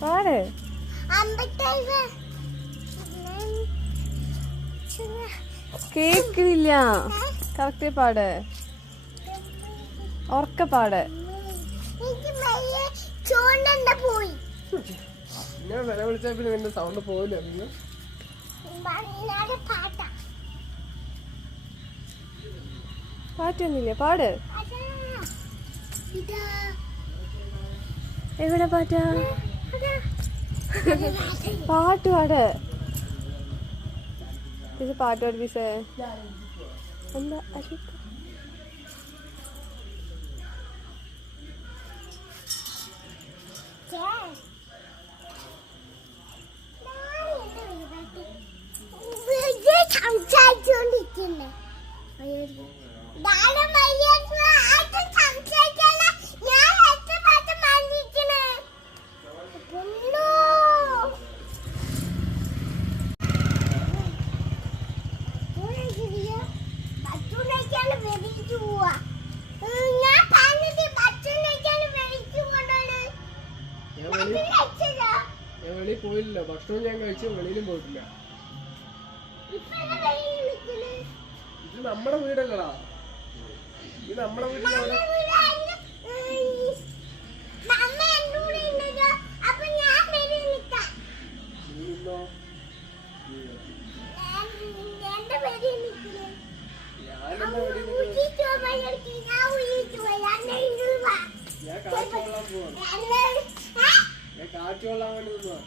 പാട് കേക്കില്ല കറക്റ്റ് പാട്. ഉറക്ക പാട്. പോയി. ഞാൻ വില വിളിച്ചാൽ പിന്നെ നിന്റെ സൗണ്ട് പോയില്ല നിങ്ങൾ പാറ്റൊന്നുമില്ല പാട്. ഇതാ. എവിടെ പാറ്റ? പാട്ട് പാട്. ഇത് പാട്ട് പഠിപ്പിച്ചേ എന്താ അശോക് സംസാരിച്ചോണ്ടിരിക്കുന്നേ ഞാൻ എത്ര പാട്ട് മല്ലിക്കണേ പൊന്നോ ഞാൻ പറഞ്ഞത് ഭക്ഷണം വെളിച്ചു കൊണ്ടാണ് ഞാൻ വെളി ഞാൻ വെളിയിൽ പോയില്ല ഭക്ഷണം ഞാൻ കഴിച്ചു വെളിയിലും പോയിട്ടില്ല. ഇത് നമ്മുടെ വീടല്ലടാ. ഇത് നമ്മുടെ വീട്ടിൽ കാറ്റ് കൊള്ളാൻ വേണ്ടി നിന്നോ